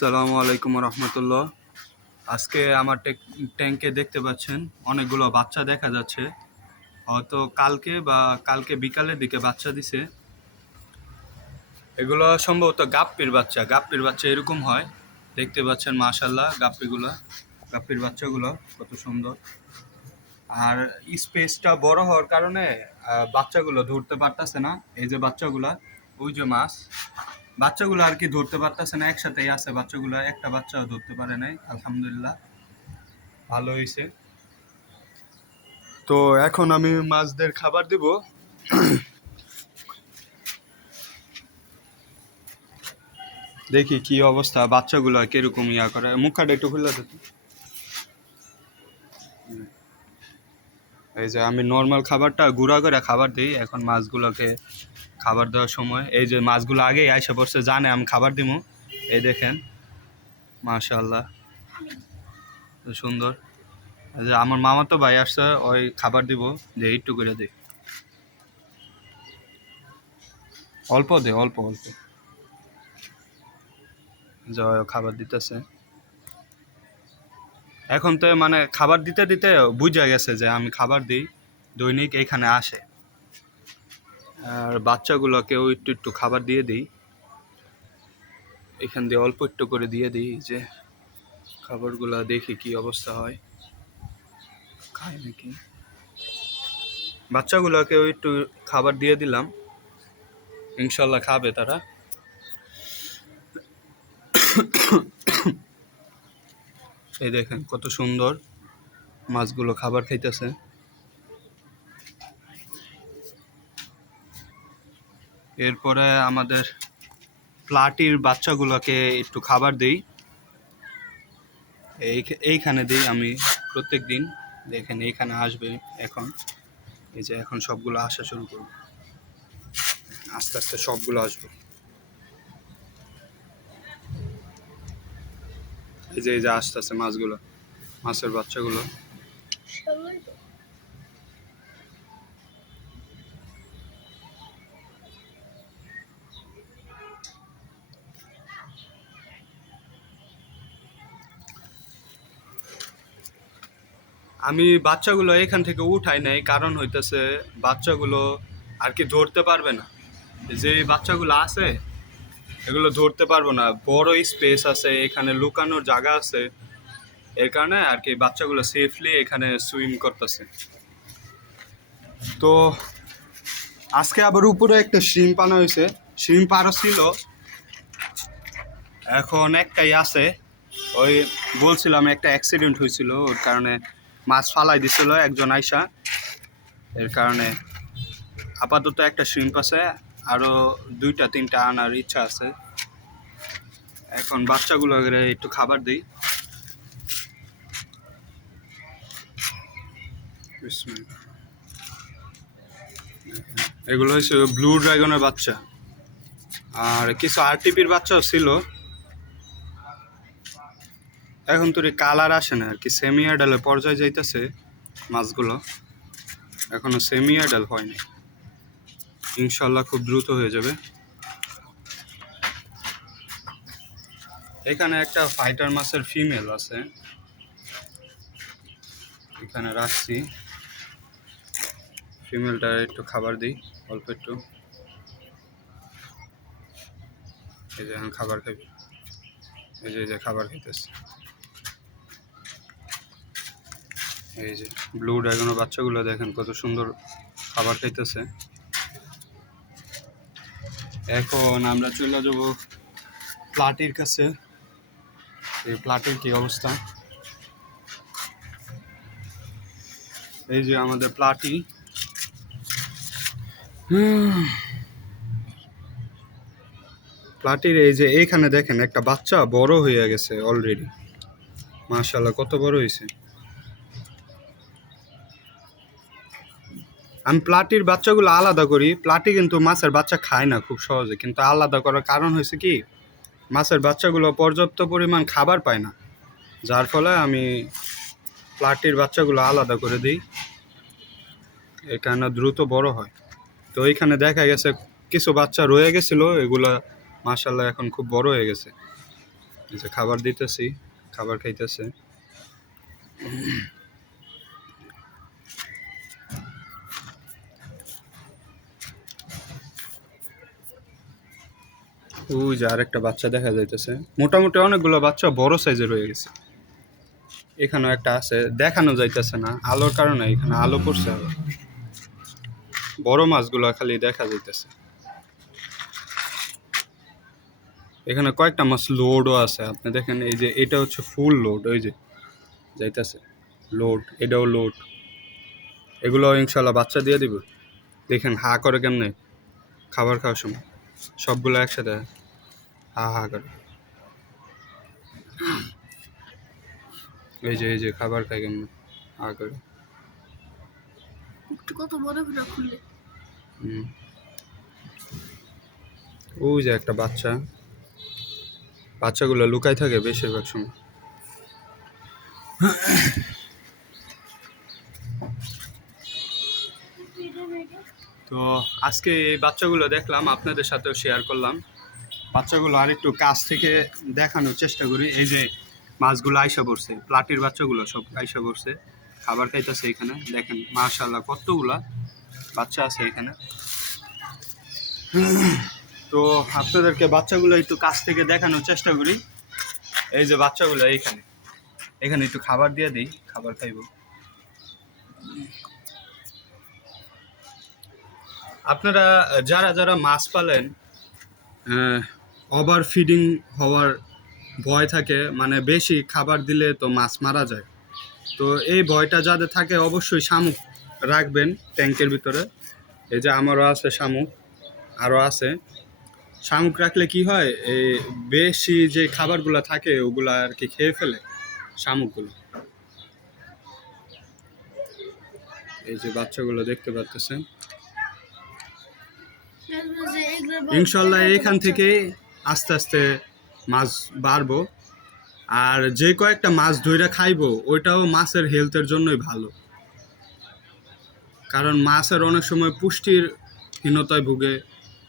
আসসালামু আলাইকুম রহমতুল্লাহ। আজকে আমার ট্যাঙ্কে দেখতে পাচ্ছেন অনেকগুলো বাচ্চা দেখা যাচ্ছে। হয়তো কালকে বিকালের দিকে বাচ্চা দিছে। এগুলো সম্ভবত গাপ্পির বাচ্চা এরকম হয়। দেখতে পাচ্ছেন মাশাআল্লাহ গাপ্পির বাচ্চাগুলো কত সুন্দর। আর স্পেসটা বড় হওয়ার কারণে বাচ্চাগুলো ধরতে পারতেছে না। এই যে বাচ্চাগুলা, ওই যে বাচ্চাগুলো আর কি ধরতে পারতেছে না, একসাথেই আছে বাচ্চাগুলো, একটা বাচ্চাও ধরতে পারে নাই। আলহামদুলিল্লাহ, ভালো হয়েছে। তো এখন আমি মাছদের খাবার দিব। দেখি কি অবস্থা, বাচ্চাগুলো কিরকম করে। মুখটা একটু খুলে দিত। এই যে আমি নর্মাল খাবারটা গুঁড়া করে খাবার দিই। এখন মাছগুলোকে খাবার দেওয়ার সময় এই যে মাছগুলো আগেই আইসা পড়ছে, জানে আমি খাবার দিব। এই দেখেন মাশাআল্লাহ, সুন্দর। যে আমার মামাতো ভাই আসছে, ওই খাবার দিব, যে একটু করে দে, অল্প দে, অল্প অল্প। যে খাবার দিতেছে এখন। তো মানে খাবার দিতে দিতে বুঝা গেছে যে আমি খাবার দিই, দৈনিক এইখানে আসে। আর বাচ্চাগুলোকেও একটু একটু খাবার দিয়ে দিই, এখান দিয়ে অল্প একটু করে দিয়ে দিই। যে খাবারগুলা দেখি কি অবস্থা হয়, খায় নাকি। বাচ্চাগুলোকেও একটু খাবার দিয়ে দিলাম, ইনশাল্লাহ খাবে তারা। এই দেখেন কত সুন্দর মাছগুলো খাবার খাইতেছে। এরপরে আমাদের প্লাটির বাচ্চাগুলোকে একটু খাবার দিই, এইখানে দিই আমি প্রত্যেক দিন। দেখেন এইখানে আসবে এখন। এই যে এখন সবগুলো আসা শুরু করবে, আস্তে আস্তে সবগুলো আসবে। এই যে আস্তে আস্তে মাছের বাচ্চাগুলো। আমি বাচ্চাগুলো এখান থেকে উঠাই নাই, কারণ হইতেছে বাচ্চাগুলো আর কি ধরতে পারবে না। যে বাচ্চাগুলো আছে এগুলো ধরতে পারবো না, বড় স্পেস আছে এখানে, লুকানোর জায়গা আছে। এর কারণে আর কি বাচ্চাগুলো সেফলি এখানে সুইম করতেছে। তো আজকে আবার উপরে একটা শ্রিম্প আনা হয়েছে, শ্রিম্প আরও ছিল, এখন একটাই আছে। ওই বলছিলাম একটা অ্যাক্সিডেন্ট হয়েছিল, ওর কারণে মাছ ফালাই দিছিল একজন আইসা। এর কারণে আপাতত একটা শ্রিম্প আছে, আরও 2-3টা আনার ইচ্ছা আছে। এখন বাচ্চাগুলো একটু খাবার দিই। এগুলো হচ্ছে ব্লু ড্রাগনের বাচ্চা, আর কিছু আরটিপির বাচ্চাও ছিল। এখন তো কালার আসে না আর কি, সেমি অ্যাডালের পর্যায়ে যাইতেছে মাছগুলো, এখনো সেমি অ্যাডাল হয়নি। ইনশাল্লাহ খুব দ্রুত হয়ে যাবে। এখানে একটা ফাইটার মাছের ফিমেল আছে, এখানে রাখছি। ফিমেলটা একটু খাবার দিই, অল্প একটু। এই যে এখন খাবার খাবি, এই যে খাবার খাইতেছে। এই যে ব্লু ড্রাগনের বাচ্চাগুলো দেখেন কত সুন্দর খাবার খাইতেছে। এখন আমরা চলে যাব প্লাটির কাছে। এই প্লাটির কি অবস্থা, এই যে আমাদের প্লাটি। প্লাটির এই যে এইখানে দেখেন একটা বাচ্চা বড় হয়ে গেছে অলরেডি, মাশাআল্লাহ কত বড় হয়েছে। আমি প্লাটির বাচ্চাগুলো আলাদা করি, প্লাটি কিন্তু মাছের বাচ্চা খায় না খুব সহজে, কিন্তু আলাদা করার কারণ হয়েছে কি, মাছের বাচ্চাগুলো পর্যাপ্ত পরিমাণ খাবার পায় না, যার ফলে আমি প্লাটির বাচ্চাগুলো আলাদা করে দিই, এই কারণে দ্রুত বড় হয়। তো এইখানে দেখা গেছে কিছু বাচ্চা রয়ে গেছিলো, এগুলা মাশাআল্লাহ এখন খুব বড় হয়ে গেছে। এই যে খাবার দিতেছি, খাবার খাইতেছে। ওই যে আরেকটা বাচ্চা দেখা যাইতেছে। মোটামুটি অনেকগুলো বাচ্চা বড় সাইজের হয়ে গেছে। এখানেও একটা আছে, দেখানো যাইতেছে না আলোর কারণে, এখানে আলো পড়ছে আবার। বড় মাছগুলো খালি দেখা যাইতেছে। এখানে কয়েকটা মাছ লোডও আছে, আপনি দেখেন। এই যে এটা হচ্ছে ফুল লোড, ওই যে যাইতেছে লোড, এটাও লোড। এগুলো ইনশাল্লাহ বাচ্চা দিয়ে দিব। দেখেন হা করে কেমনে খাবার খাওয়ার সময়, সবগুলো একসাথে হা হা করে। এই যে খাবার খাই কেমনে হা করে। কত বড় করে খুলে। ওই যে একটা বাচ্চা, বাচ্চাগুলো লুকাই থাকে বেশিরভাগ সময়। তো আজকে এই বাচ্চাগুলো দেখলাম, আপনাদের সাথেও শেয়ার করলাম। বাচ্চাগুলো আর একটু কাছ থেকে দেখানোর চেষ্টা করি। এই যে মাছগুলো আইসা পড়ছে, প্লাটির বাচ্চাগুলো সব আইসা পড়ছে, খাবার খাইতেছে এখানে। দেখেন মাশাআল্লাহ কতগুলা বাচ্চা আছে এখানে। তো আপনাদেরকে বাচ্চাগুলো একটু কাছ থেকে দেখানোর চেষ্টা করি। এই যে বাচ্চাগুলো এইখানে, এখানে একটু খাবার দিয়ে দিই, খাবার খাইব। আপনারা যারা যারা মাছ পালেন, ওভার ফিডিং হওয়ার ভয় থাকে, মানে বেশি খাবার দিলে তো মাছ মারা যায়। তো এই ভয়টা যাদের থাকে অবশ্যই শামুক রাখবেন ট্যাঙ্কের ভিতরে। এই যে আমারও আছে শামুক, আরও আছে। শামুক রাখলে কি হয়, এই বেশি যে খাবারগুলো থাকে ওগুলো আর কি খেয়ে ফেলে শামুকগুলো। এই যে বাচ্চাগুলো দেখতে পাচ্ছেন। ইনশাল্লাহ এখান থেকে আস্তে আস্তে মাছ বাড়বো। আর যে কয়েকটা মাছ ধইরা খাইবো ওইটাও মাছের হেলথের জন্যই ভালো। কারণ মাছের অনেক সময় পুষ্টির হীনতায় ভুগে,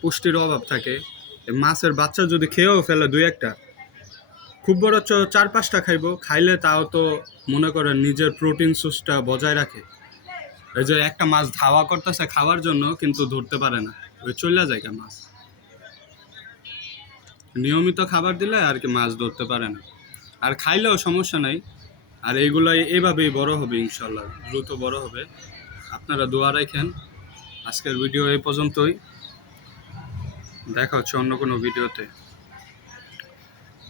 পুষ্টির অভাব থাকে। মাছের বাচ্চা যদি খেয়েও ফেলে দুই একটা, খুব বড় 4-5টা খাইবো, খাইলে তাও তো মনে করেন নিজের প্রোটিন সোর্সটা বজায় রাখে। এই যে একটা মাছ ধাওয়া করতেছে খাওয়ার জন্য, কিন্তু ধরতে পারে না, ওই চলে যায় মাছ। নিয়মিত খাবার দিলে আর কি মাছ ধরতে পারে না, আর খাইলেও সমস্যা নাই। আর এইগুলো এভাবেই বড় হবে ইনশাল্লাহ, দ্রুত বড় হবে। আপনারা দোয়া রাখেন। আজকের ভিডিও এই পর্যন্তই, দেখা হচ্ছে অন্য কোনো ভিডিওতে।